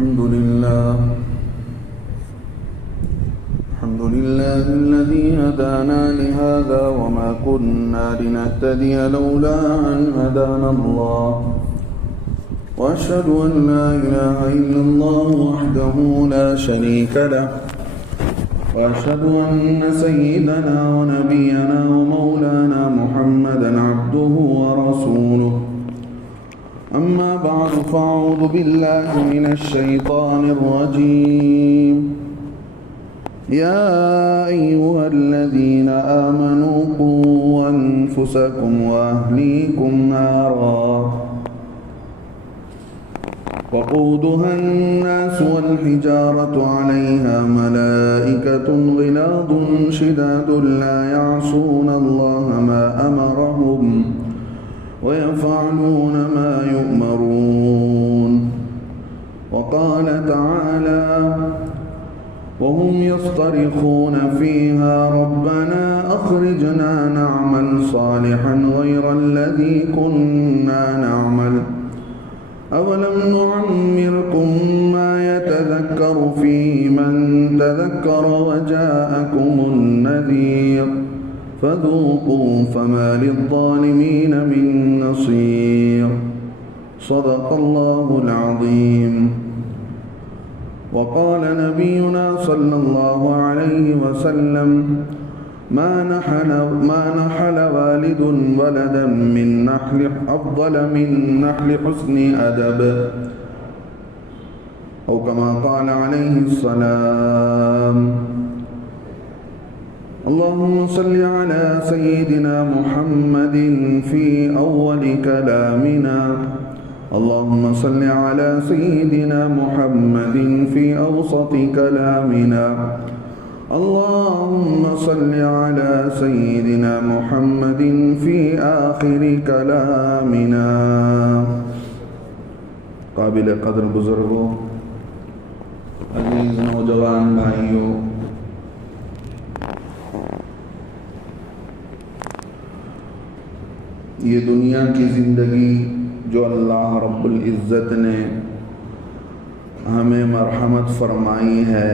الحمد لله الذي هدانا لهذا وما كنا لنهتدي لولا أن هدانا الله وأشهد أن لا إله إلا الله وحده لا شريك له وأشهد أن سيدنا ونبينا ومولانا محمدا عبده ورسوله أما بعد فأعوذ بالله من الشيطان الرجيم يا أيها الذين آمنوا قوا أنفسكم وأهليكم نارا وقودها الناس والحجارة عليها ملائكة غلاظ شداد لا يعصون الله ما أمرهم ويفعلون ما يؤمرون وقال تعالى وهم يصطرخون فيها ربنا أخرجنا نعمل صالحا غير الذي كنا نعمل أولم نعمركم ما يتذكر فيه من تذكر وجاءكم النذير فذوقوا فما للظالمين من نصير صدق الله العظيم. وقال نبينا صلى الله عليه وسلم ما نحل والد ولدا من نحل أفضل من نحل حسن أدب أو كما قال عليه السلام. اللهم صل على سيدنا محمد في أول كلامنا اللهم صل على سيدنا محمد في أوسط كلامنا اللهم صل على سيدنا محمد في آخر كلامنا. قابل قدر بزرگوں، عزیز نوجوان بھائیوں، یہ دنیا کی زندگی جو اللہ رب العزت نے ہمیں مرحمت فرمائی ہے،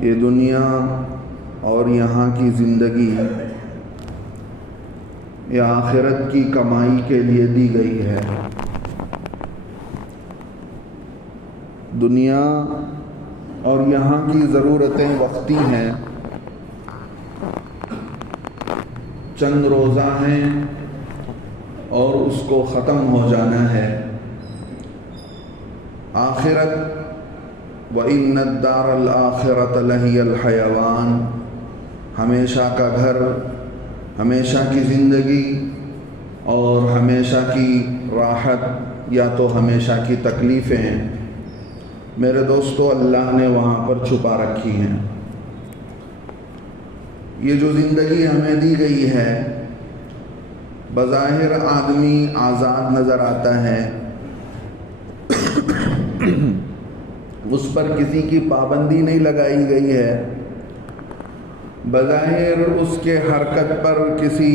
یہ دنیا اور یہاں کی زندگی یہ آخرت کی کمائی کے لیے دی گئی ہے. دنیا اور یہاں کی ضرورتیں وقتی ہیں، چند روزہ ہیں اور اس کو ختم ہو جانا ہے. آخرت وَإِنَّ الدَّارَ الْآخِرَةَ لَهِيَ الْحَيَوَانُ، ہمیشہ کا گھر، ہمیشہ کی زندگی اور ہمیشہ کی راحت یا تو ہمیشہ کی تکلیفیں میرے دوستو اللہ نے وہاں پر چھپا رکھی ہیں. یہ جو زندگی ہمیں دی گئی ہے، بظاہر آدمی آزاد نظر آتا ہے، اس پر کسی کی پابندی نہیں لگائی گئی ہے، بظاہر اس کے حرکت پر کسی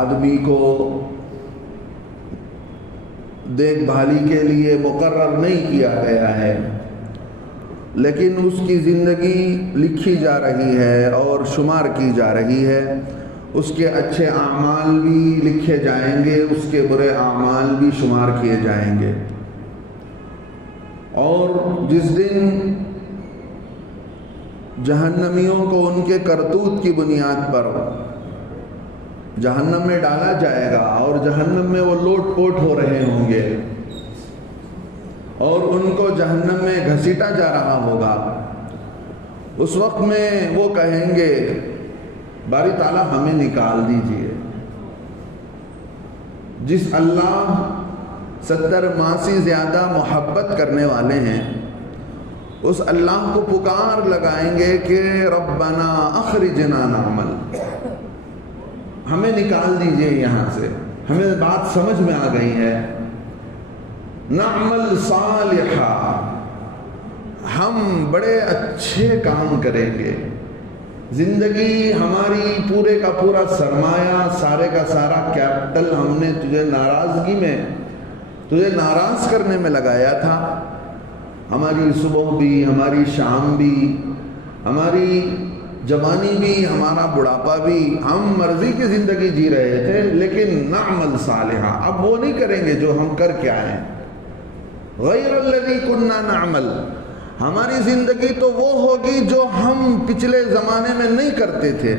آدمی کو دیکھ بھالی کے لیے مقرر نہیں کیا گیا ہے، لیکن اس کی زندگی لکھی جا رہی ہے اور شمار کی جا رہی ہے. اس کے اچھے اعمال بھی لکھے جائیں گے، اس کے برے اعمال بھی شمار کیے جائیں گے. اور جس دن جہنمیوں کو ان کے کرتوت کی بنیاد پر جہنم میں ڈالا جائے گا اور جہنم میں وہ لوٹ پوٹ ہو رہے ہوں گے اور ان کو جہنم میں گھسیٹا جا رہا ہوگا، اس وقت میں وہ کہیں گے باری تعالیٰ ہمیں نکال دیجئے. جس اللہ 70 ماہ سے زیادہ محبت کرنے والے ہیں، اس اللہ کو پکار لگائیں گے کہ ربنا اخرجنا نعمل، ہمیں نکال دیجئے یہاں سے. ہمیں بات سمجھ میں آ گئی ہے، نعمل صالحا، ہم بڑے اچھے کام کریں گے. زندگی ہماری پورے کا پورا سرمایہ، سارے کا سارا کیپٹل ہم نے تجھے ناراضگی میں تجھے ناراض کرنے میں لگایا تھا. ہماری صبح بھی، ہماری شام بھی، ہماری جوانی بھی، ہمارا بڑھاپا بھی ہم مرضی کی زندگی جی رہے تھے، لیکن نعمل صالحہ، اب وہ نہیں کریں گے جو ہم کر کے آئے ہیں. غیر الذی کننا نعمل، ہماری زندگی تو وہ ہوگی جو ہم پچھلے زمانے میں نہیں کرتے تھے،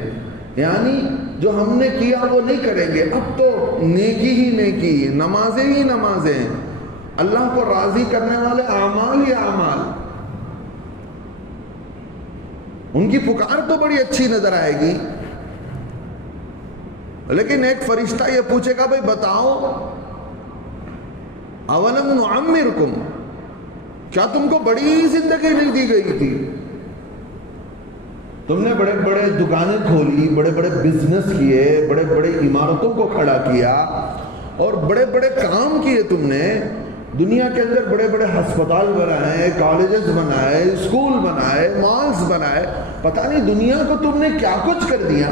یعنی جو ہم نے کیا وہ نہیں کریں گے. اب تو نیکی ہی نیکی، نمازیں ہی نمازیں، اللہ کو راضی کرنے والے اعمال ہی اعمال. ان کی پکار تو بڑی اچھی نظر آئے گی، لیکن ایک فرشتہ یہ پوچھے گا بھائی بتاؤ، اولم نعمرکم، کیا تم کو بڑی زندگی نہیں دی گئی تھی؟ تم نے بڑے بڑے دکانیں کھولی، بڑے بڑے بزنس کیے، بڑے بڑے عمارتوں کو کھڑا کیا اور بڑے بڑے کام کیے. تم نے دنیا کے اندر بڑے بڑے ہسپتال بنائے، کالجز بنائے، اسکول بنائے، مالز بنائے، پتہ نہیں دنیا کو تم نے کیا کچھ کر دیا.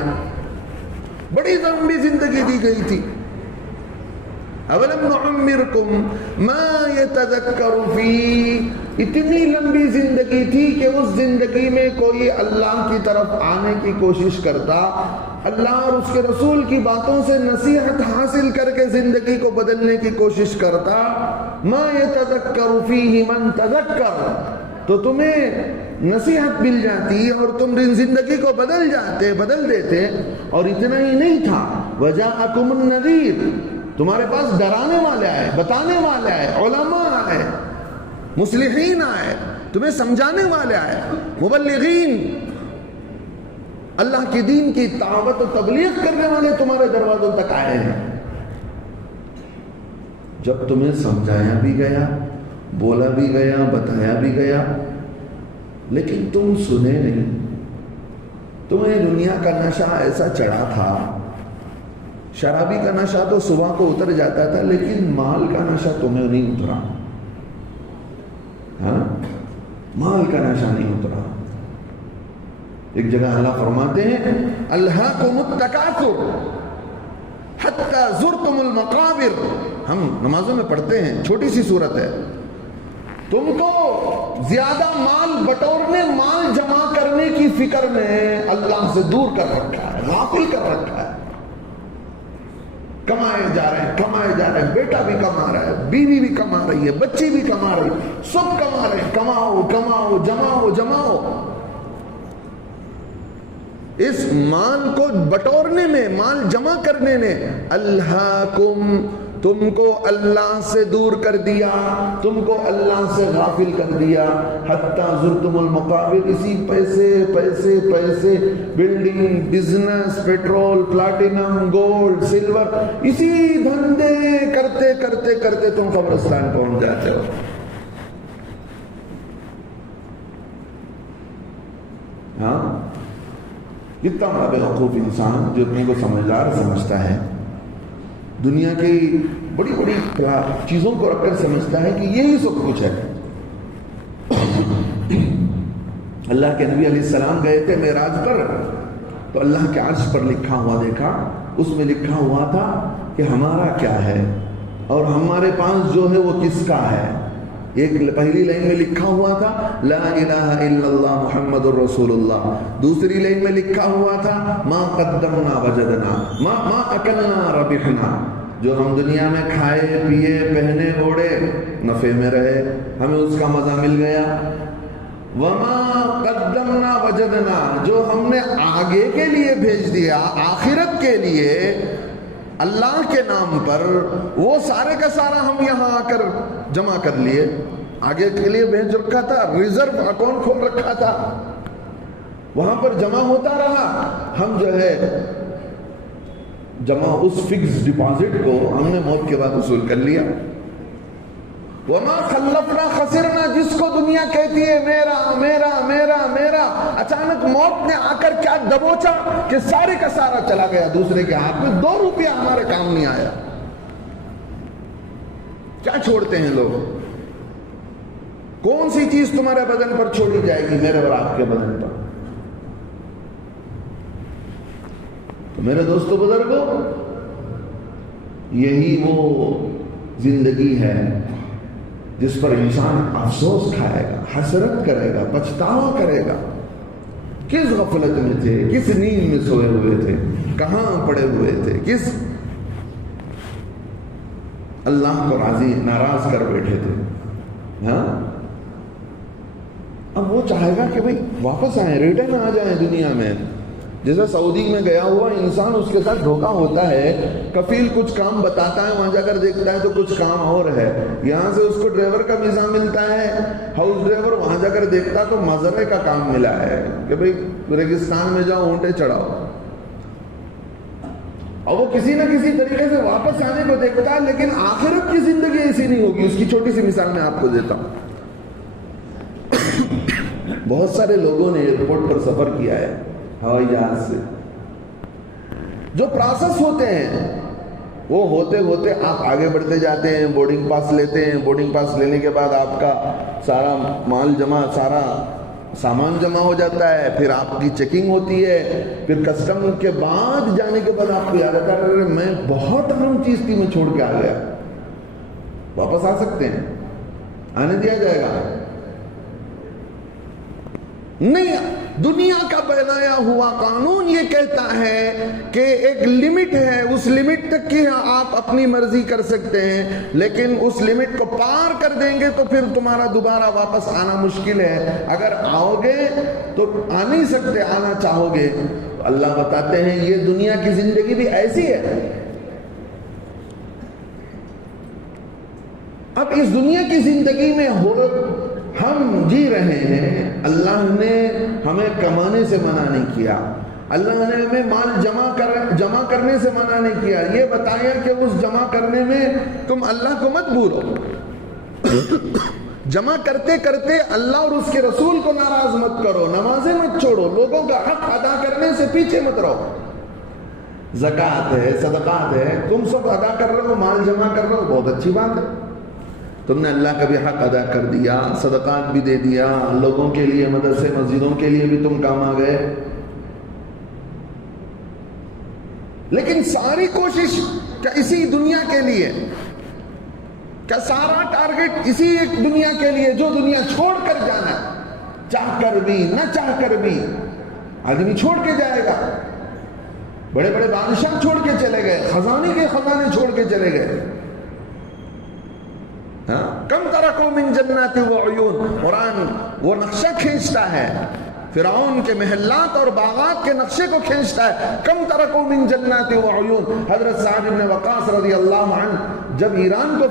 بڑی لمبی زندگی دی گئی تھی. اولم نعمرکم ما یتذکر فی، اتنی لمبی زندگی تھی کہ اس زندگی میں کوئی اللہ کی طرف آنے کی کوشش کرتا، اللہ اور اس کے رسول کی باتوں سے نصیحت حاصل کر کے زندگی کو بدلنے کی کوشش کرتا. ما یتذکر فیہ من تذکر، تو تمہیں نصیحت مل جاتی اور تم زندگی کو بدل دیتے. اور اتنا ہی نہیں تھا، وجاءکم النذیر، تمہارے پاس ڈرانے والے آئے، بتانے والے آئے، علماء آئے، مصلحین آئے، تمہیں سمجھانے والے آئے، مبلغین، اللہ کے دین کی دعوت و تبلیغ کرنے والے تمہارے دروازوں تک آئے ہیں. جب تمہیں سمجھایا بھی گیا، بولا بھی گیا، بتایا بھی گیا، لیکن تم سنے نہیں. تمہیں دنیا کا نشہ ایسا چڑھا تھا، شرابی کا نشہ تو صبح کو اتر جاتا تھا، لیکن مال کا نشہ تمہیں نہیں اترا. ہاں، مال کا نشہ نہیں اترا. ایک جگہ اللہ فرماتے ہیں الہاکم التکاثر حتی زرتم المقابر. ہم نمازوں میں پڑھتے ہیں، چھوٹی سی صورت ہے. تم کو زیادہ مال بٹورنے، مال جمع کرنے کی فکر میں اللہ سے دور کر رکھا ہے، غافل کر رکھا ہے. کمائے جا رہے ہیں، بیٹا بھی کما رہا ہے، بیوی بھی کما رہی ہے، بچی بھی کما رہی ہے، سب کما رہے ہیں. کماؤ، جماؤ. اس مال کو بٹورنے میں، مال جمع کرنے نے الہاکم، تم کو اللہ سے دور کر دیا، تم کو اللہ سے غافل کر دیا. حتی زرتم المقابر، اسی پیسے، building, business, petrol, platinum, gold, silver, اسی دھندے کرتے تم قبرستان پہنچ جاتے ہو. ہاں، کتنا بڑا بیوقوف انسان جو اپنے کو سمجھدار سمجھتا ہے، دنیا کی بڑی بڑی چیزوں کو رکھ کر سمجھتا ہے کہ یہی سب کچھ ہے. اللہ کے نبی علیہ السلام گئے تھے معراج پر، تو اللہ کے عرش پر لکھا ہوا دیکھا، اس میں لکھا ہوا تھا کہ ہمارا کیا ہے اور ہمارے پاس جو ہے وہ کس کا ہے. ایک پہلی لائن میں لکھا ہوا تھا لا الہ الا اللہ محمد الرسول اللہ، دوسری لائن میں لکھا ہوا تھا ما قدمنا وجدنا ما اکلنا ربحنا، جو ہم دنیا میں کھائے پیے پہنے اوڑے نفع میں رہے، ہمیں اس کا مزہ مل گیا. وما قدمنا وجدنا، جو ہم نے آگے کے لیے بھیج دیا، آخرت کے لیے، اللہ کے نام پر، وہ سارے کا سارا ہم یہاں آ کر جمع کر لیے. آگے کے لیے بھیج رکھا تھا، ریزرو اکاؤنٹ کھول رکھا تھا، وہاں پر جمع ہوتا رہا. ہم جو ہے جمع اس فکس ڈپازٹ کو ہم نے موت کے بعد وصول کر لیا. وما خلفنا خسرنا، جس کو دنیا کہتی ہے میرا میرا میرا میرا، اچانک موت نے آ کر کیا دبوچا کہ سارے کا سارا چلا گیا دوسرے کے ہاتھ میں. 2 روپیہ ہمارے کام نہیں آیا. کیا چھوڑتے ہیں لوگ؟ کون سی چیز تمہارے بدن پر چھوڑی جائے گی میرے اور آپ کے بدن پر؟ تو میرے دوستو بزرگوں، یہی وہ زندگی ہے جس پر انسان افسوس کھائے گا، حسرت کرے گا، پچھتاوا کرے گا. کس غفلت میں تھے، کس نیند میں سوئے ہوئے تھے، کہاں پڑے ہوئے تھے، کس اللہ کو راضی ناراض کر بیٹھے تھے. ہاں اب وہ چاہے گا کہ بھئی واپس آئیں، ریٹرن آ جائیں دنیا میں. جیسے سعودی میں گیا ہوا انسان، اس کے ساتھ دھوکہ ہوتا ہے. کفیل کچھ کام بتاتا ہے، وہاں جا کر دیکھتا ہے تو کچھ کام اور ہے. یہاں سے اس کو ڈرائیور کا ویزا ملتا ہے، ہاؤس ڈرائیور، وہاں جا کر دیکھتا تو مزرعے کا کام ملا ہے کہ بھئی ریگستان میں جاؤ، اونٹیں چڑھاؤ. اور وہ کسی نہ کسی طریقے سے واپس آنے کو دیکھتا ہے، لیکن آخرت کی زندگی ایسی نہیں ہوگی. اس کی چھوٹی سی مثال میں آپ کو دیتا ہوں. بہت سارے لوگوں نے ایئرپورٹ پر سفر کیا ہے ہوائی جہاز سے. جو پروسیس ہوتے ہیں وہ ہوتے ہوتے آپ آگے بڑھتے جاتے ہیں، بورڈنگ پاس لیتے ہیں. بورڈنگ پاس لینے کے بعد آپ کا سارا مال جمع، سارا سامان جمع ہو جاتا ہے. پھر آپ کی چیکنگ ہوتی ہے. پھر کسٹم کے بعد جانے کے بعد آپ کو یاد آتا ہے میں بہت اہم چیز تھی، میں چھوڑ کے آ گیا. واپس آ سکتے ہیں؟ آنے دیا جائے گا؟ نہیں. دنیا کا بنایا ہوا قانون یہ کہتا ہے کہ ایک لمٹ ہے، اس لمٹ تک کی آپ اپنی مرضی کر سکتے ہیں، لیکن اس لمٹ کو پار کر دیں گے تو پھر تمہارا دوبارہ واپس آنا مشکل ہے. اگر آؤ گے تو آ نہیں سکتے، آنا چاہو گے. اللہ بتاتے ہیں یہ دنیا کی زندگی بھی ایسی ہے. اب اس دنیا کی زندگی میں ہم جی رہے ہیں. اللہ نے ہمیں کمانے سے منع نہیں کیا، اللہ نے ہمیں مال جمع کرنے سے منع نہیں کیا. یہ بتایا کہ اس جمع کرنے میں تم اللہ کو مت بھولو. جمع کرتے کرتے اللہ اور اس کے رسول کو ناراض مت کرو، نمازیں مت چھوڑو، لوگوں کا حق ادا کرنے سے پیچھے مت رہو. زکوٰۃ ہے، صدقات ہے، تم سب ادا کر رہے ہو، مال جمع کر رہے ہو، بہت اچھی بات ہے. تم نے اللہ کا بھی حق ادا کر دیا، صدقات بھی دے دیا، لوگوں کے لیے، مدرسے مسجدوں کے لیے بھی تم کام آ گئے. لیکن ساری کوشش کیا اسی دنیا کے لیے؟ کیا سارا ٹارگٹ اسی ایک دنیا کے لیے جو دنیا چھوڑ کر جانا، چاہ کر بھی نہ چاہ کر بھی آدمی چھوڑ کے جائے گا. بڑے بڑے بادشاہ چھوڑ کے چلے گئے، خزانے کے خزانے چھوڑ کے چلے گئے. کم ترکو من جنات و عیون. قرآن وہ نقشہ کھینچتا ہے، فرعون کے محلات اور باغات کے نقشے کو کھینچتا ہے. کم ترکو من جنات و عیون. حضرت سعد بن وقاص رضی اللہ عنہ جب ایران کو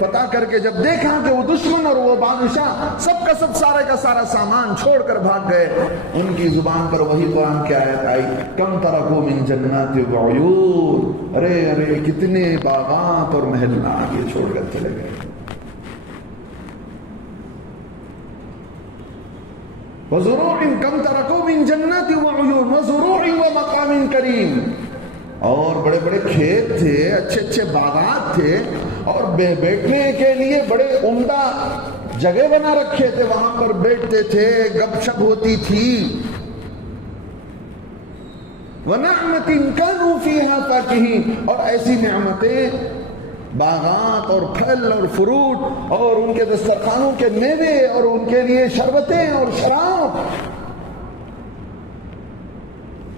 فتح کر کے جب دیکھا کہ وہ دشمن اور وہ بادشاہ سب کا سب سارے کا سارا سامان چھوڑ کر بھاگ گئے، ان کی زبان پر وہی قرآن کی آیت آئی، کم ترکو من جنات و عیون. ارے کتنے باغات اور محلات یہ چھوڑ کر چلے گئے. وَزُرُوعٍ کم ترکو من جنات و عیون وَزُرُوعٍ وَمَقَامٍ کریم. اور بڑے بڑے کھیت تھے، اچھے اچھے باغات تھے، اور بیٹھنے کے لیے بڑے عمدہ جگہ بنا رکھے تھے، وہاں پر بیٹھتے تھے، گپ شپ ہوتی تھی. وَنَعْمَةٍ كَانُوا فِيهَا فَاكِهِينَ. اور ایسی نعمتیں، باغات اور پھل اور فروٹ اور ان کے دسترخوانوں کے میوے اور ان کے لیے شربتیں اور شراب.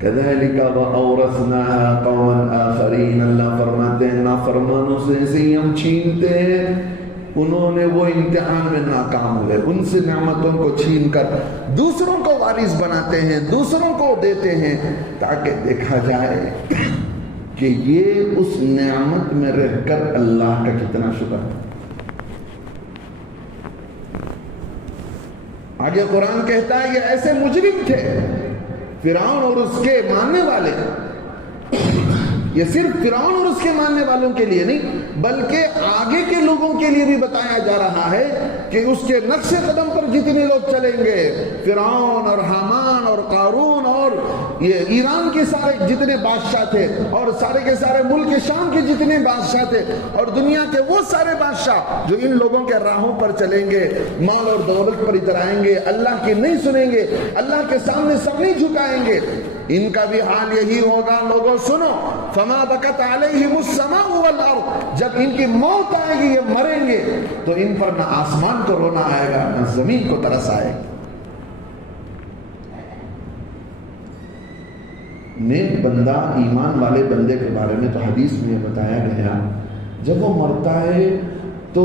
كَذَلِكَ وَأَوْرَثْنَاهَا قَوْمًا آخَرِينَ. اللہ فرماتے ہیں نافرمانوں سے ایسے ہی ہم چھینتے ہیں. انہوں نے وہ امتحان میں ناکام ہوئے، ان سے نعمتوں کو چھین کر دوسروں کو وارث بناتے ہیں، دوسروں کو دیتے ہیں، تاکہ دیکھا جائے کہ یہ اس نعمت میں رہ کر اللہ کا کتنا شکر ہے. آگے قرآن کہتا ہے یہ ایسے مجرم تھے فرعون اور اس کے ماننے والے. یہ صرف فرعون اور اس کے ماننے والوں کے لیے نہیں بلکہ آگے کے لوگوں کے لیے بھی بتایا جا رہا ہے کہ اس کے نقش قدم پر جتنے لوگ چلیں گے، فرعون اور حامان اور قارون اور یہ ایران کے سارے جتنے بادشاہ تھے اور سارے کے سارے ملک شام کے جتنے بادشاہ تھے اور دنیا کے وہ سارے بادشاہ جو ان لوگوں کے راہوں پر چلیں گے، مال اور دولت پر اترائیں گے، اللہ کی نہیں سنیں گے، اللہ کے سامنے سر نہیں جھکائیں گے، ان کا بھی حال یہی ہوگا۔ لوگوں سنو، فما بکت علیہم السماء والارض، جب ان کی موت آئے گی، یہ مریں گے، تو ان پر نہ آسمان کو رونا آئے گا نہ زمین کو ترس آئے گی۔ نیک بندہ، ایمان والے بندے کے بارے میں تو حدیث میں بتایا گیا، جب وہ مرتا ہے تو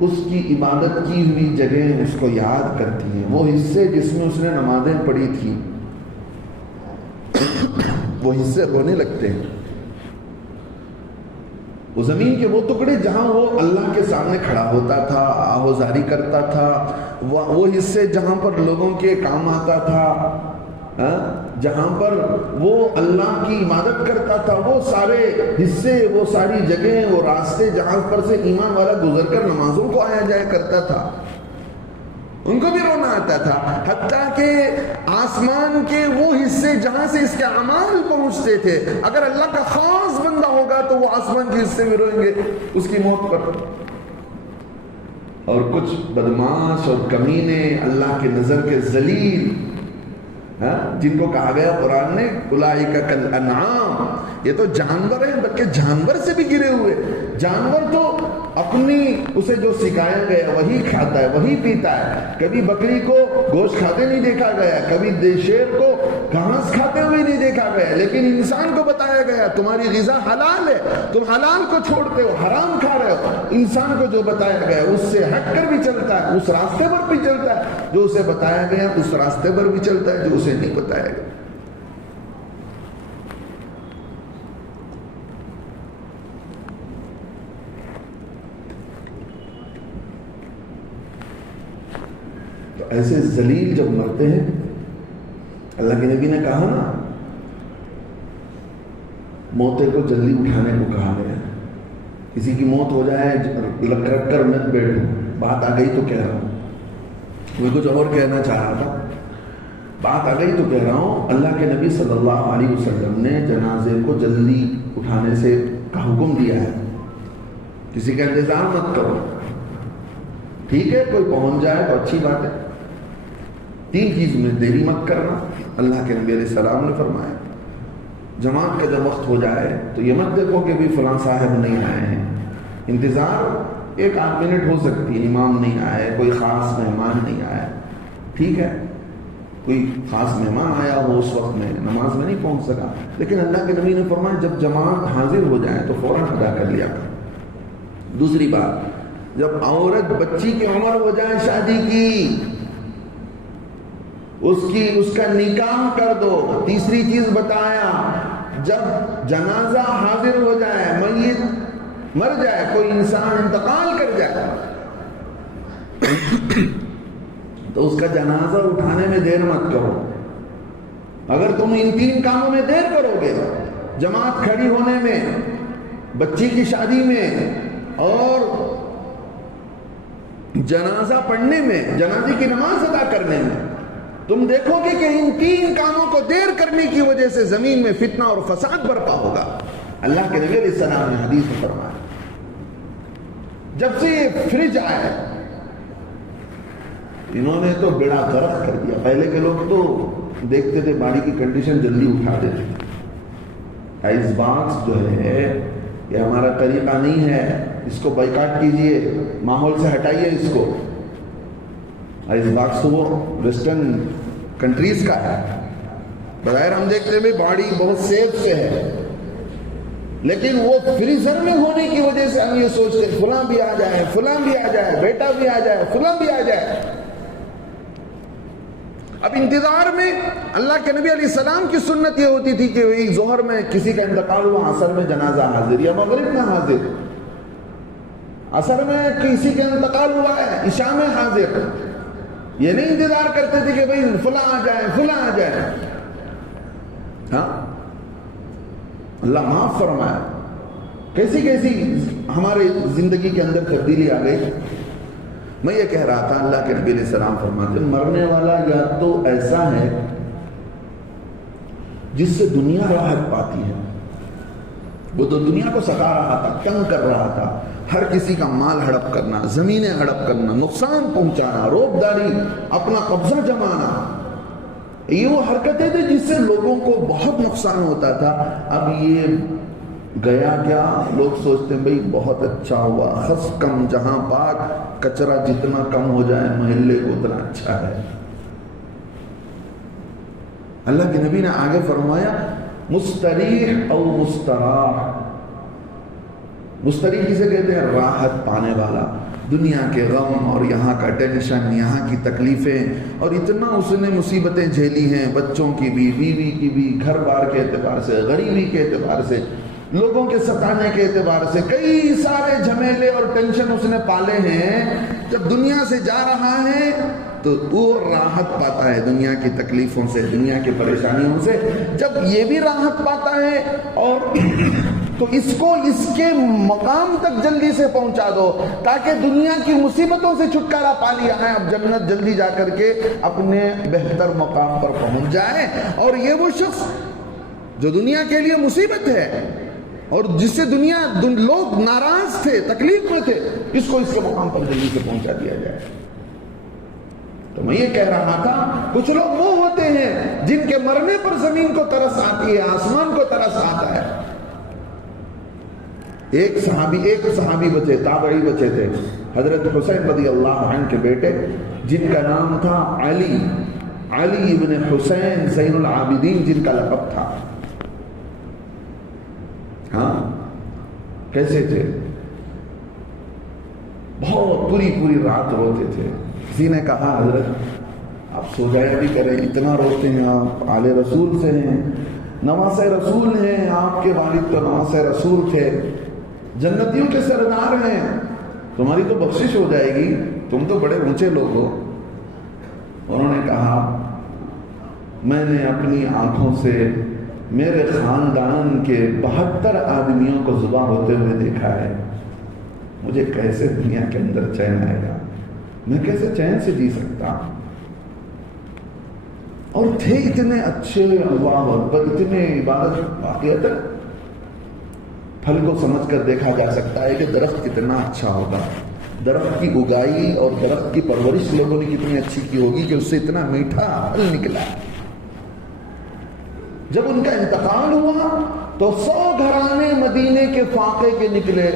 اس کی عبادت کی ہوئی جگہ اس کو یاد کرتی ہیں، وہ حصے جس میں اس نے نمازیں پڑھی تھی وہ حصے رونے لگتے ہیں۔ وہ زمین کے وہ ٹکڑے جہاں وہ اللہ کے سامنے کھڑا ہوتا تھا، آہوزاری کرتا تھا، وہ حصے جہاں پر لوگوں کے کام آتا تھا، جہاں پر وہ اللہ کی عبادت کرتا تھا، وہ سارے حصے، وہ ساری جگہیں، وہ راستے جہاں پر سے ایمان والا گزر کر نمازوں کو آیا جایا کرتا تھا، ان کو بھی رونا آتا تھا۔ حتیٰ کہ آسمان کے وہ حصے جہاں سے اس کے اعمال پہنچتے تھے، اگر اللہ کا خاص بندہ ہوگا تو وہ آسمان کے حصے میں روئیں گے اس کی موت پر۔ اور کچھ بدماش اور کمینے، اللہ کے نظر کے ذلیل، جن کو کہا گیا قرآن نے اولئک کالانعام، یہ تو جانور ہیں، بلکہ جانور سے بھی گرے ہوئے۔ جانور تو اپنی اسے جو سکھایا گیا وہی کھاتا ہے، وہی پیتا ہے۔ کبھی بکری کو گوشت کھاتے نہیں دیکھا گیا، کبھی شیر کو گھاس کھاتے ہوئے نہیں دیکھا گیا، لیکن انسان کو بتایا گیا تمہاری غذا حلال ہے، تم حلال کو چھوڑتے ہو، حرام کھا رہے ہو۔ انسان کو جو بتایا گیا اس سے ہٹ کر بھی چلتا ہے، اس راستے پر بھی چلتا ہے، جو اسے بتایا گیا اس راستے پر بھی چلتا ہے جو اسے نہیں بتایا گیا۔ تو ایسے ذلیل جب مرتے ہیں، اللہ کے نبی نے کہا نا، موتیں کو جلدی اٹھانے کو کہا گیا۔ کسی کی موت ہو جائے رکھ کر مت بیٹھو، بات آ گئی تو کہہ رہا ہوں، میں کچھ اور کہنا چاہ رہا تھا، بات آ گئی تو کہہ رہا ہوں۔ اللہ کے نبی صلی اللہ علیہ وسلم نے جنازے کو جلدی اٹھانے سے کا حکم دیا ہے، کسی کا انتظار مت کرو، ٹھیک ہے کوئی پہنچ جائے تو اچھی بات ہے، 3 چیز میں دیری مت کرنا۔ اللہ کے نبی علیہ السلام نے فرمایا جماعت کا جب وقت ہو جائے تو یہ مت دیکھو کہ بھی فلاں صاحب نہیں آئے ہیں، انتظار 1-8 منٹ ہو سکتی ہے، امام نہیں آئے، کوئی خاص مہمان نہیں آیا، ٹھیک ہے، کوئی خاص مہمان آیا ہو اس وقت میں نماز میں نہیں پہنچ سکا، لیکن اللہ کے نبی نے فرمایا جب جماعت حاضر ہو جائے تو فوراً ادا کر لیا کرو۔ دوسری بات، جب عورت بچی کی عمر ہو جائے شادی کی، اس کا نکاح کر دو۔ تیسری چیز بتایا، جب جنازہ حاضر ہو جائے، میت مر جائے، کوئی انسان انتقال کر جائے تو اس کا جنازہ اٹھانے میں دیر مت کرو۔ اگر تم ان 3 کاموں میں دیر کرو گے، جماعت کھڑی ہونے میں، بچی کی شادی میں اور جنازہ پڑھنے میں، جنازے کی نماز ادا کرنے میں، تم دیکھو گے کہ ان 3 کاموں کو دیر کرنے کی وجہ سے زمین میں فتنہ اور فساد برپا ہوگا۔ اللہ کے نبی علیہ السلام نے حدیث میں فرمایا جب سے یہ فریج آیا انہوں نے تو بیڑا غرق کر دیا۔ پہلے کے لوگ تو دیکھتے تھے گاڑی کی کنڈیشن جلدی اٹھا دیتے تھے۔ آئس باکس جو ہے یہ ہمارا طریقہ نہیں ہے، اس کو بائیکاٹ کیجئے، ماحول سے ہٹائیے اس کو۔ آئس باکس تو وہ ویسٹرن کنٹریز کا ہے، بظاہر ہم دیکھتے ہیں باڈی بہت سیف سے ہے، لیکن وہ فریزر میں ہونے کی وجہ سے ہم یہ سوچتے ہیں فلاں بھی آ جائے، فلاں بھی آ جائے، بیٹا بھی آ جائے، فلاں بھی آ جائے۔ اب انتظار میں اللہ کے نبی علیہ السلام کی سنت یہ ہوتی تھی کہ وہی ظہر میں کسی کا انتقال ہوا، عصر میں جنازہ حاضر یا مغرب میں حاضر، عصر میں کسی کا انتقال ہوا ہے عشاء میں حاضر۔ یہ نہیں انتظار کرتے تھے کہ بھئی فلاں آ جائے، فلاں آ جائے۔ ہاں اللہ معاف فرمایا، کیسی کیسی ہمارے زندگی کے اندر تبدیلی آ گئی۔ میں یہ کہہ رہا تھا اللہ کے نبی علیہ السلام فرماتے ہیں مرنے والا یا تو ایسا ہے جس سے دنیا راحت پاتی ہے. وہ تو دنیا کو ستا رہا تھا، تنگ کر رہا تھا، ہر کسی کا مال ہڑپ کرنا، زمینیں ہڑپ کرنا، نقصان پہنچانا، روب داری، اپنا قبضہ جمانا، یہ وہ حرکتیں تھیں جس سے لوگوں کو بہت نقصان ہوتا تھا. اب یہ گیا کیا؟ لوگ سوچتے ہیں بھئی بہت اچھا ہوا، خس کم جہاں پاک، کچرا جتنا کم ہو جائے محلے کو اتنا اچھا ہے. اللہ کے نبی نے آگے فرمایا مستریح او مستراح. مستریح کسے کہتے ہیں؟ راحت پانے والا. دنیا کے غم اور یہاں کا ٹینشن، یہاں کی تکلیفیں، اور اتنا اس نے مصیبتیں جھیلی ہیں، بچوں کی بھی، بیوی کی بھی، گھر بار کے اعتبار سے، غریبی کے اعتبار سے، لوگوں کے ستانے کے اعتبار سے، کئی سارے جھمیلے اور ٹینشن اس نے پالے ہیں. جب دنیا سے جا رہا ہے تو وہ راحت پاتا ہے دنیا کی تکلیفوں سے، دنیا کی پریشانیوں سے. جب یہ بھی راحت پاتا ہے اور تو اس کو اس کے مقام تک جلدی سے پہنچا دو تاکہ دنیا کی مصیبتوں سے چھٹکارا پا لیا ہے، اب جنت جلدی جا کر کے اپنے بہتر مقام پر پہنچ جائے. اور یہ وہ شخص جو دنیا کے لیے مصیبت ہے اور جس سے دنیا لوگ ناراض تھے، تکلیف میں تھے، اس کو اس کے مقام پر جلدی سے پہنچا دیا جائے. تو میں یہ کہہ رہا تھا کچھ لوگ وہ ہوتے ہیں جن کے مرنے پر زمین کو ترس آتی ہے، آسمان کو ترس آتا ہے. ایک صحابی بچے، تابعی بچے تھے، حضرت حسین رضی اللہ عنہ کے بیٹے، جن کا نام تھا علی ابن حسین زین العابدین، جن کا لقب تھا. ہاں کیسے تھے؟ بہت پوری رات روتے تھے. کسی نے کہا حضرت آپ سو جایا بھی کریں، اتنا روتے ہیں، آپ آل رسول سے ہیں، نواز رسول ہیں، آپ کے والد تو نواز رسول تھے، جنتیوں کے سردار ہیں، تمہاری تو بخشش ہو جائے گی، تم تو بڑے اونچے لوگ ہو. انہوں نے کہا میں نے اپنی آنکھوں سے میرے خاندان کے 72 آدمیوں کو ذبح ہوتے ہوئے دیکھا ہے، مجھے کیسے دنیا کے اندر چین آئے گا، میں کیسے چین سے جی سکتا. اور تھے اتنے اچھے، اللہ اکبر، اتنے عبادت. واقعات پھل کو سمجھ کر دیکھا جا سکتا ہے کہ درخت کتنا اچھا ہوگا، درخت کی اگائی اور درخت کی پرورش لوگوں نے کتنی اچھی کی ہوگی کہ اس سے اتنا میٹھا پھل نکلا. جب ان کا انتقال ہوا تو 100 گھرانے مدینے کے فاقے کے نکلے.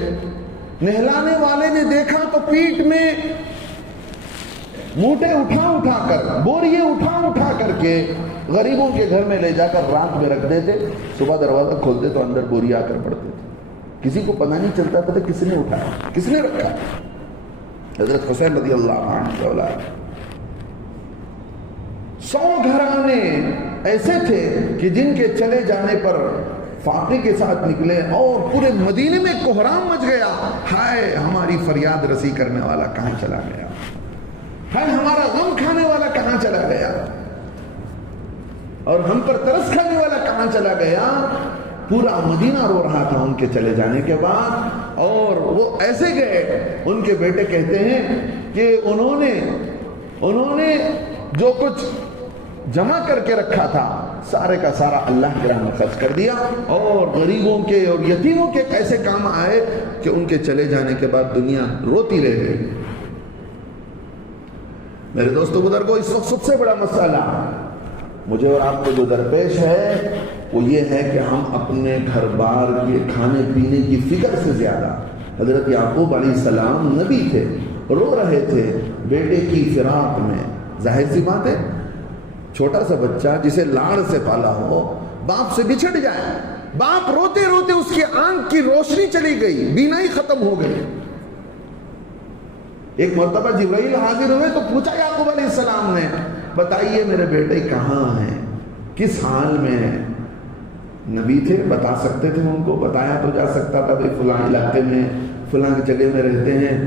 نہلانے والے نے دیکھا تو پیٹ میں موٹے اٹھا کر، بوریے اٹھا کر کے غریبوں کے گھر میں لے جا کر رات میں رکھ دیتے. صبح دروازہ کھولتے تو اندر بوری آ کر پڑتے تھے. کسی کو پتہ نہیں چلتا تھا کس نے اٹھایا، کس نے رکھا. حضرت حسین رضی اللہ عنہ کے اولاد 100 گھرانے ایسے تھے کہ جن کے چلے جانے پر فاقے کے ساتھ نکلے اور پورے مدینے میں کوہرام مچ گیا. ہائے ہماری فریاد رسی کرنے والا کہاں چلا گیا، ہائے ہمارا غم کھانے والا کہاں چلا گیا، اور ہم پر ترس کھانے والا کہاں چلا گیا. پورا مدینہ رو رہا تھا ان کے چلے جانے کے بعد. اور وہ ایسے گئے، ان کے بیٹے کہتے ہیں کہ انہوں نے جو کچھ جمع کر کے رکھا تھا سارے کا سارا اللہ کے راہ میں خرچ کر دیا، اور غریبوں کے اور یتیموں کے ایسے کام آئے کہ ان کے چلے جانے کے بعد دنیا روتی رہ گئی. میرے دوستو بزرگوں، اس وقت سب سے بڑا مسئلہ مجھے اور آپ کو جو درپیش ہے وہ یہ ہے کہ ہم اپنے گھر بار کے کھانے پینے کی فکر سے زیادہ، حضرت یعقوب علیہ السلام نبی تھے، رو رہے تھے بیٹے کی فراق میں. ظاہر سی بات ہے، چھوٹا سا بچہ جسے لاڑ سے پالا ہو، باپ سے بچھڑ جائے، باپ روتے روتے اس کی آنکھ کی روشنی چلی گئی، بینائی ختم ہو گئی. ایک مرتبہ جبرائیل حاضر ہوئے تو پوچھا یعقوب علیہ السلام نے، بتائیے میرے بیٹے کہاں ہیں، کس حال میں ہیں. نبی تھے، بتا سکتے تھے، ان کو بتایا تو جا سکتا تھا کہ فلاں علاقے میں فلاں جگہ میں رہتے ہیں.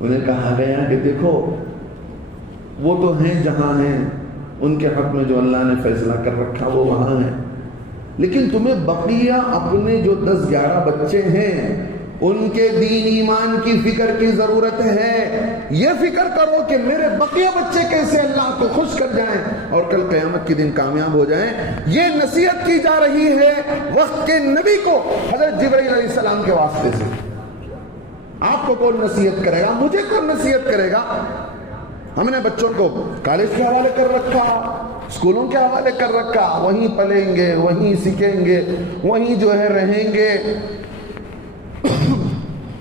انہیں کہا گیا کہ دیکھو وہ تو ہیں جہاں ہیں، ان کے حق میں جو اللہ نے فیصلہ کر رکھا وہ وہاں ہیں، لیکن تمہیں بقیہ اپنے جو 10-11 بچے ہیں ان کے دین ایمان کی فکر کی ضرورت ہے. یہ فکر کرو کہ میرے بقیہ بچے کیسے اللہ کو خوش کر جائیں اور کل قیامت کے دن کامیاب ہو جائیں. یہ نصیحت کی جا رہی ہے وقت کے نبی کو حضرت جبرائیل علیہ السلام کے واسطے سے. آپ کو کون نصیحت کرے گا؟ مجھے کون نصیحت کرے گا؟ ہم نے بچوں کو کالج کے حوالے کر رکھا، اسکولوں کے حوالے کر رکھا، وہیں پلیں گے، وہیں سیکھیں گے، وہیں جو ہے رہیں گے.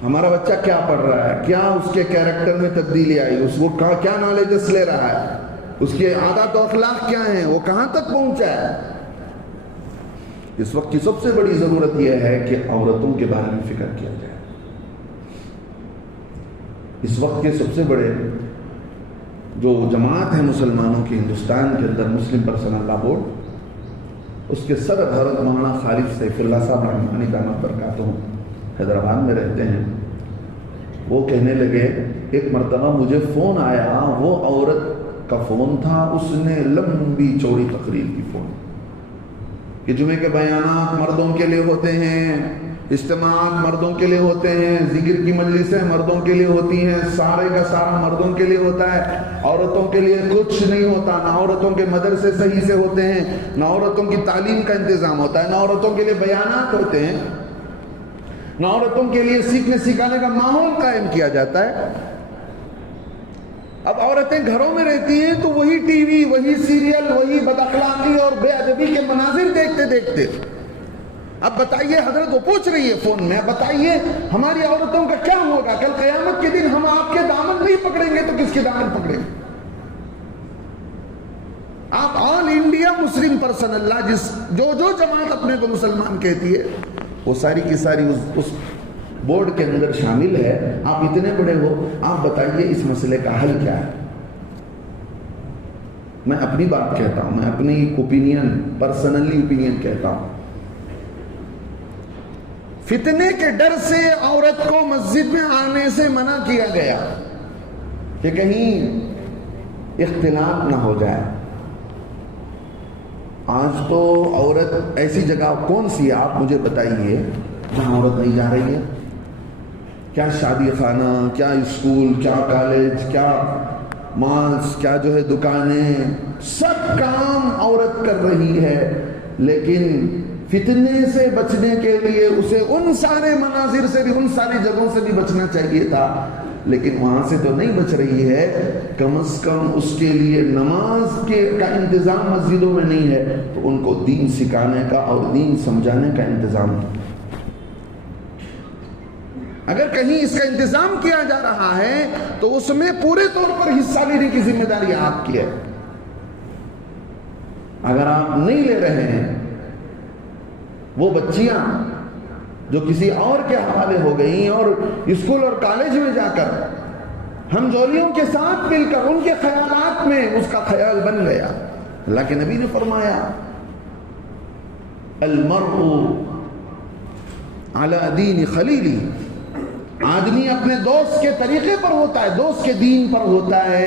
ہمارا بچہ کیا پڑھ رہا ہے، کیا اس کے کیریکٹر میں تبدیلی آئی، اس کو کیا نالجز لے رہا ہے، اس کے عادات و اخلاق کیا ہیں، وہ کہاں تک پہنچا ہے. اس وقت کی سب سے بڑی ضرورت یہ ہے کہ عورتوں کے بارے میں فکر کیا جائے. اس وقت کے سب سے بڑے جو جماعت ہے مسلمانوں کی ہندوستان کے اندر، مسلم پرسنل لا بورڈ، اس کے صدر حضرت مولانا خالد سیف اللہ صاحب رحمانی دامت برکاتہم حیدرآباد میں رہتے ہیں. وہ کہنے لگے ایک مرتبہ مجھے فون آیا، وہ عورت کا فون تھا، اس نے لمبی چوڑی تقریر کی فون کہ جمعے کے بیانات مردوں کے لیے ہوتے ہیں، اجتماعات مردوں کے لیے ہوتے ہیں، ذکر کی مجلسیں مردوں کے لیے ہوتی ہیں، سارے کا سارا مردوں کے لیے ہوتا ہے، عورتوں کے لیے کچھ نہیں ہوتا. نہ عورتوں کے مدرسے صحیح سے ہوتے ہیں، نہ عورتوں کی تعلیم کا انتظام ہوتا ہے، نہ عورتوں کے لیے بیانات ہوتے ہیں، نہ عورتوں کے لیے سیکھنے سکھانے کا ماحول قائم کیا جاتا ہے. اب عورتیں گھروں میں رہتی ہیں تو وہی ٹی وی، وہی سیریل، وہی بد اخلاقی اور بے ادبی کے مناظر دیکھتے دیکھتے. اب بتائیے، حضرت وہ پوچھ رہی ہے فون میں، بتائیے ہماری عورتوں کا کیا ہوگا کل قیامت کے دن؟ ہم آپ کے دامن نہیں پکڑیں گے تو کس کے دامن پکڑیں گے؟ آپ آل انڈیا مسلم پرسنل لا جو جماعت اپنے کو مسلمان کہتی ہے وہ ساری کی ساری اس بورڈ کے اندر شامل ہے. آپ اتنے بڑے ہو، آپ بتائیے اس مسئلے کا حل کیا ہے؟ میں اپنی بات کہتا ہوں، میں اپنی اوپینین، پرسنلی اوپینین کہتا ہوں. فتنے کے ڈر سے عورت کو مسجد میں آنے سے منع کیا گیا کہ کہیں اختلاط نہ ہو جائے. آج تو عورت ایسی جگہ کون سی ہے آپ مجھے بتائیے جہاں عورت نہیں جا رہی ہے؟ کیا شادی خانہ، کیا اسکول، کیا کالج، کیا مالز، کیا جو ہے دکانیں، سب کام عورت کر رہی ہے. لیکن فتنے سے بچنے کے لیے اسے ان سارے مناظر سے بھی، ان ساری جگہوں سے بھی بچنا چاہیے تھا، لیکن وہاں سے تو نہیں بچ رہی ہے. کم از کم اس کے لیے نماز کا انتظام مسجدوں میں نہیں ہے تو ان کو دین سکھانے کا اور دین سمجھانے کا انتظام ہے. اگر کہیں اس کا انتظام کیا جا رہا ہے تو اس میں پورے طور پر حصہ لینے کی ذمہ داری آپ کی ہے. اگر آپ نہیں لے رہے ہیں، وہ بچیاں جو کسی اور کے حوالے ہو گئیں اور اسکول اور کالج میں جا کر ہم جولیوں کے ساتھ مل کر ان کے خیالات میں اس کا خیال بن گیا. اللہ کے نبی نے فرمایا المرء علی دین خلیلی، آدمی اپنے دوست کے طریقے پر ہوتا ہے، دوست کے دین پر ہوتا ہے.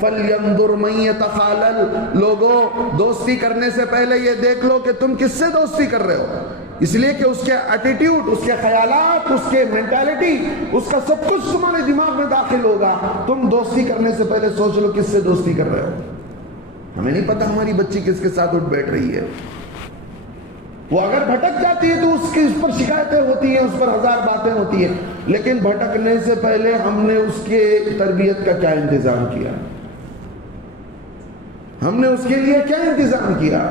فَلْيَنْظُرْ مَنْ يَتَخَالَلْ، لوگوں دوستی کرنے سے پہلے یہ دیکھ لو کہ تم کس سے دوستی کر رہے ہو، اس لیے کہ اس کے ایٹیٹیوڈ، اس کے خیالات، اس کے مینٹالٹی، اس کا سب کچھ تمہارے دماغ میں داخل ہوگا. تم دوستی کرنے سے پہلے سوچ لو کس سے دوستی کر رہے ہو. ہمیں نہیں پتا ہماری بچی کس کے ساتھ اٹھ بیٹھ رہی ہے. وہ اگر بھٹک جاتی ہے تو اس پر شکایتیں ہوتی ہیں، اس پر ہزار باتیں ہوتی ہیں، لیکن بھٹکنے سے پہلے ہم نے اس کے تربیت کا کیا انتظام کیا؟ ہم نے اس کے لیے کیا انتظام کیا؟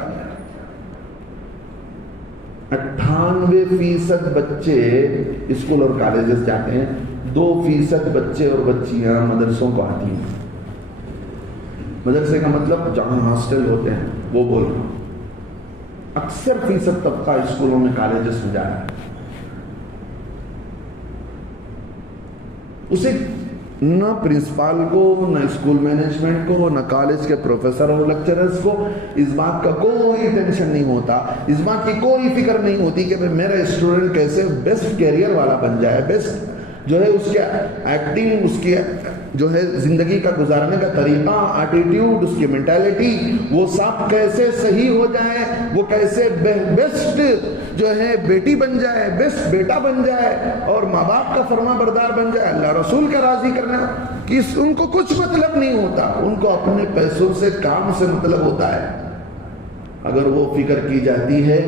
98% بچے اسکول اور کالجز جاتے ہیں، 2% بچے اور بچیاں مدرسوں کو آتی ہیں. مدرسے کا مطلب جہاں ہاسٹل ہوتے ہیں وہ بول رہا ہوں. اکثر فیصد طبقہ اسکولوں میں کالجز میں جا رہا ہے. اسے نہ پرنسپال کو، نہ اسکول مینجمنٹ کو، نہ کالج کے پروفیسر اور لیکچررز کو اس بات کا کوئی ٹینشن نہیں ہوتا، اس بات کی کوئی فکر نہیں ہوتی کہ میرا اسٹوڈنٹ کیسے بیسٹ کیریئر والا بن جائے، بیسٹ جو ہے اس کے ایکٹنگ، اس کی جو ہے زندگی کا گزارنے کا طریقہ، ایٹیٹیوڈ، اس کی مینٹالٹی، وہ سب کیسے صحیح ہو جائے. وہ کیسے بیسٹ جو ہے بیٹی بن جائے، بیسٹ بیٹا بن جائے، اور ماں باپ کا فرما بردار بن جائے، اللہ رسول کا راضی کرنا، کہ ان کو کچھ مطلب نہیں ہوتا، ان کو اپنے پیسوں سے، کام سے مطلب ہوتا ہے۔ اگر وہ فکر کی جاتی ہے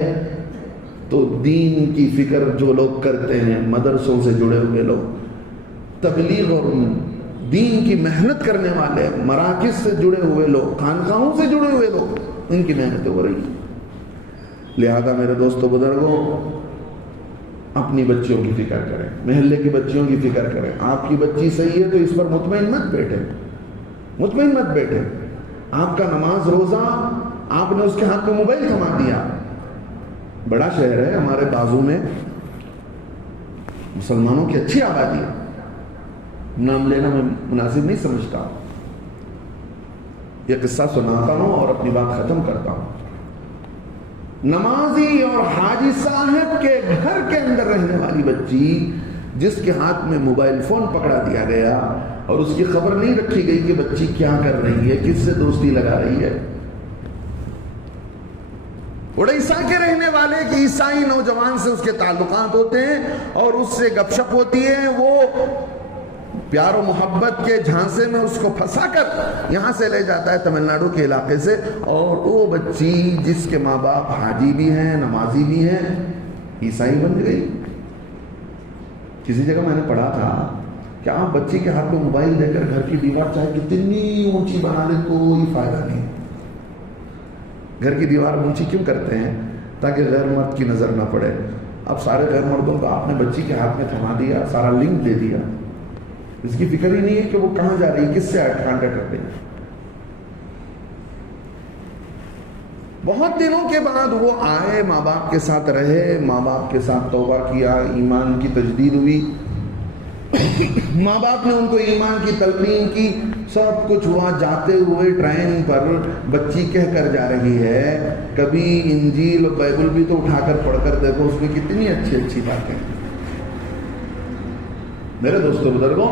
تو دین کی فکر جو لوگ کرتے ہیں، مدرسوں سے جڑے ہوئے لوگ، تبلیغ اور دین کی محنت کرنے والے، مراکز سے جڑے ہوئے لوگ، خانقاہوں سے جڑے ہوئے لوگ، ان کی محنتیں ہو رہی ہیں۔ لہذا میرے دوستو بزرگوں، اپنی بچیوں کی فکر کریں، محلے کی بچیوں کی فکر کریں۔ آپ کی بچی صحیح ہے تو اس پر مطمئن مت بیٹھے، مطمئن مت بیٹھے۔ آپ کا نماز روزہ، آپ نے اس کے ہاتھ میں موبائل تھما دیا۔ بڑا شہر ہے ہمارے بازو میں، مسلمانوں کی اچھی آبادی ہے، نام لینا میں مناسب نہیں سمجھتا، یہ قصہ سناتا ہوں اور اپنی بات ختم کرتا ہوں۔ نمازی اور حاجی صاحب کے گھر کے اندر رہنے والی بچی، جس کے ہاتھ میں موبائل فون پکڑا دیا گیا اور اس کی خبر نہیں رکھی گئی کہ بچی کیا کر رہی ہے، کس سے دوستی لگا رہی ہے۔ اڑیسہ کے رہنے والے کہ عیسائی نوجوان سے اس کے تعلقات ہوتے ہیں اور اس سے گپ شپ ہوتی ہے، وہ پیار و محبت کے جھانسے میں اس کو پھنسا کر یہاں سے لے جاتا ہے تمل ناڈو کے علاقے سے، اور وہ بچی جس کے ماں باپ حاجی بھی ہیں، نمازی بھی ہیں، عیسائی بن گئی۔ کسی جگہ میں نے پڑھا تھا کہ آپ بچی کے ہاتھ میں موبائل دے کر گھر کی دیوار چاہے کتنی اونچی بنا لیں کوئی فائدہ نہیں۔ گھر کی دیوار اونچی کیوں کرتے ہیں؟ تاکہ غیر مرد کی نظر نہ پڑے۔ اب سارے غیر مردوں کو آپ نے بچی کے ہاتھ میں تھما دیا، سارا لنک دے دیا، اس کی فکر ہی نہیں ہے کہ وہ کہاں جا رہی ہے، کس سے کانٹیکٹ کر رہی ہے۔ بہت دنوں کے بعد وہ آئے، ماں باپ کے ساتھ رہے، ماں باپ کے ساتھ توبہ کیا، ایمان کی تجدید ہوئی، ماں باپ نے ان کو ایمان کی تلقین کی، سب کچھ ہوا۔ جاتے ہوئے ٹرین پر بچی کہہ کر جا رہی ہے، کبھی انجیل اور بائبل بھی تو اٹھا کر پڑھ کر دیکھو، اس میں کتنی اچھی اچھی باتیں ہیں۔ میرے دوستو بزرگوں،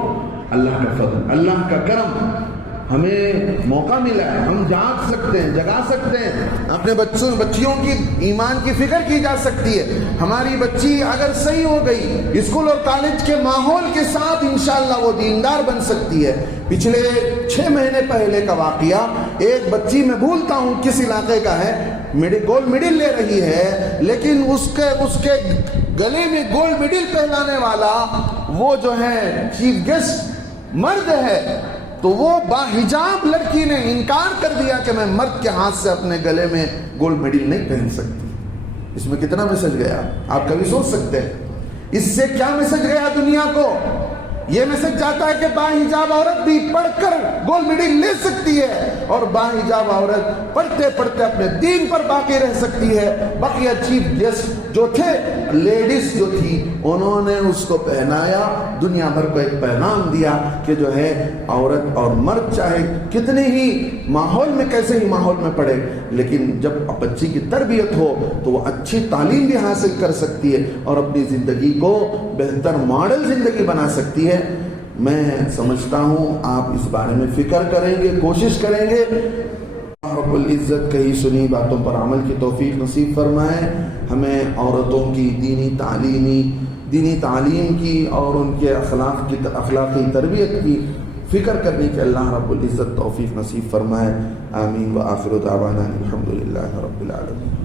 اللہ کا فضل، اللہ کا کرم، ہمیں موقع ملا ہے، ہم جاگ سکتے ہیں، جگا سکتے ہیں، اپنے بچیوں کی ایمان کی فکر کی جا سکتی ہے۔ ہماری بچی اگر صحیح ہو گئی اسکول اور کالج کے ماحول کے ساتھ، انشاءاللہ وہ دیندار بن سکتی ہے۔ پچھلے 6 مہینے پہلے کا واقعہ، ایک بچی، میں بھولتا ہوں کس علاقے کا ہے، گولڈ میڈل لے رہی ہے، لیکن اس کے گلے میں گولڈ میڈل پہنانے والا وہ جو ہے چیف گیسٹ مرد ہے، تو وہ باحجاب لڑکی نے انکار کر دیا کہ میں مرد کے ہاتھ سے اپنے گلے میں گولڈ میڈل نہیں پہن سکتی۔ اس میں کتنا میسج گیا آپ کبھی سوچ سکتے ہیں؟ اس سے کیا میسج گیا دنیا کو؟ یہ میسج جاتا ہے کہ باحجاب عورت بھی پڑھ کر گولڈ میڈل لے سکتی ہے، اور باحجاب عورت پڑھتے پڑھتے اپنے دین پر باقی رہ سکتی ہے۔ بقیہ چیف گیسٹ جو تھے، لیڈیز جو تھی، انہوں نے اس کو پہنایا، دنیا بھر کو ایک پیغام دیا کہ جو ہے عورت اور مرد چاہے کتنے ہی ماحول میں، کیسے ہی ماحول میں پڑھے، لیکن جب بچی کی تربیت ہو تو وہ اچھی تعلیم بھی حاصل کر سکتی ہے اور اپنی زندگی کو بہتر ماڈل زندگی بنا سکتی ہے۔ میں سمجھتا ہوں آپ اس بارے میں فکر کریں گے، کوشش کریں گے۔ رب العزت کہی سنی باتوں پر عمل کی توفیق نصیب فرمائے، ہمیں عورتوں کی دینی تعلیم کی اور ان کے اخلاقی تربیت کی فکر کرنے کی اللہ رب العزت توفیق نصیب فرمائے۔ آمین۔ وآخر دعوانا الحمدللہ رب العالمین۔